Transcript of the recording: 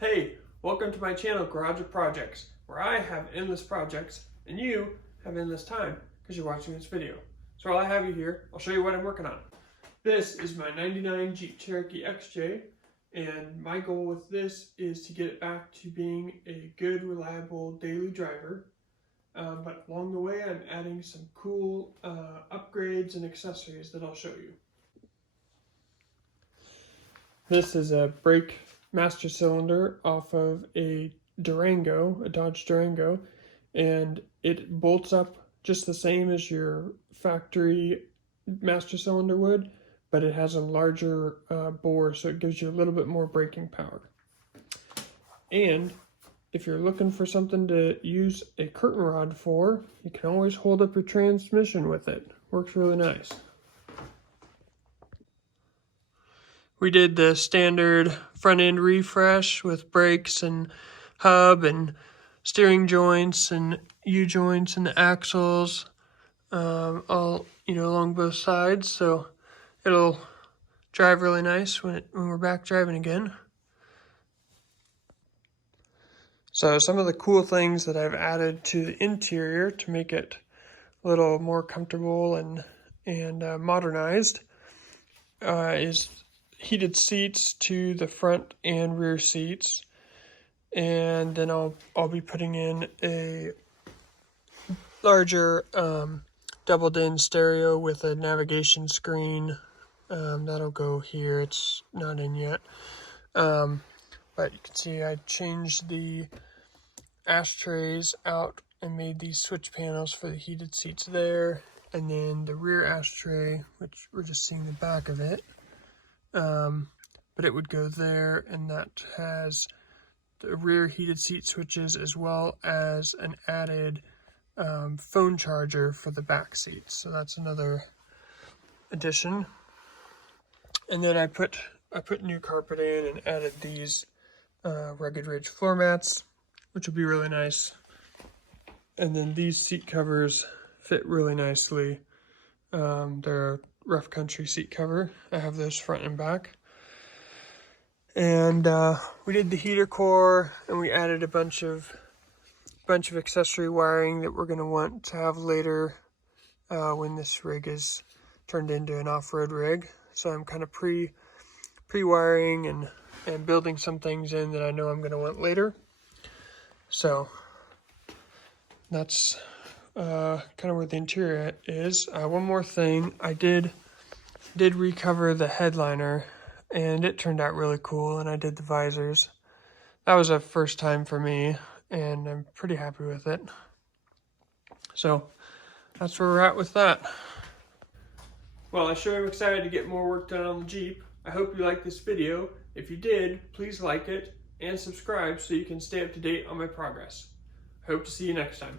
Hey, welcome to my channel, Garage of Projects, where I have endless projects and you have endless time because you're watching this video. So while I have you here, I'll show you what I'm working on. This is my 99 Jeep Cherokee XJ, and my goal with this is to get it back to being a good, reliable daily driver. But along the way, I'm adding some cool upgrades and accessories that I'll show you. This is a brake master cylinder off of a Dodge Durango, and it bolts up just the same as your factory master cylinder would, but it has a larger bore, so it gives you a little bit more braking power. And if you're looking for something to use a curtain rod for, you can always hold up your transmission with it. Works really nice. We did the standard front end refresh with brakes and hub and steering joints and U-joints and the axles, all along both sides, so it'll drive really nice when we're back driving again. So some of the cool things that I've added to the interior to make it a little more comfortable and modernized is heated seats to the front and rear seats, and then I'll be putting in a larger doubled-in stereo with a navigation screen. That'll go here. It's not in yet, but you can see I changed the ashtrays out and made these switch panels for the heated seats there, and then the rear ashtray, which we're just seeing the back of it. But it would go there, and that has the rear heated seat switches as well as an added phone charger for the back seats. So that's another addition. And then I put new carpet in and added these Rugged Ridge floor mats, which will be really nice. And then these seat covers fit really nicely. They're a rough country seat cover. I have those front and back. And we did the heater core, and we added a bunch of accessory wiring that we're going to want to have later when this rig is turned into an off-road rig. So I'm kind of pre-wiring and building some things in that I know I'm going to want later. So that's kind of where the interior is. One more thing, I did recover the headliner, and it turned out really cool, and I did the visors. That was a first time for me, and I'm pretty happy with it. So that's where we're at with that. Well, I sure am excited to get more work done on the Jeep. I hope you liked this video. If you did, please like it and subscribe so you can stay up to date on my progress. I hope to see you next time.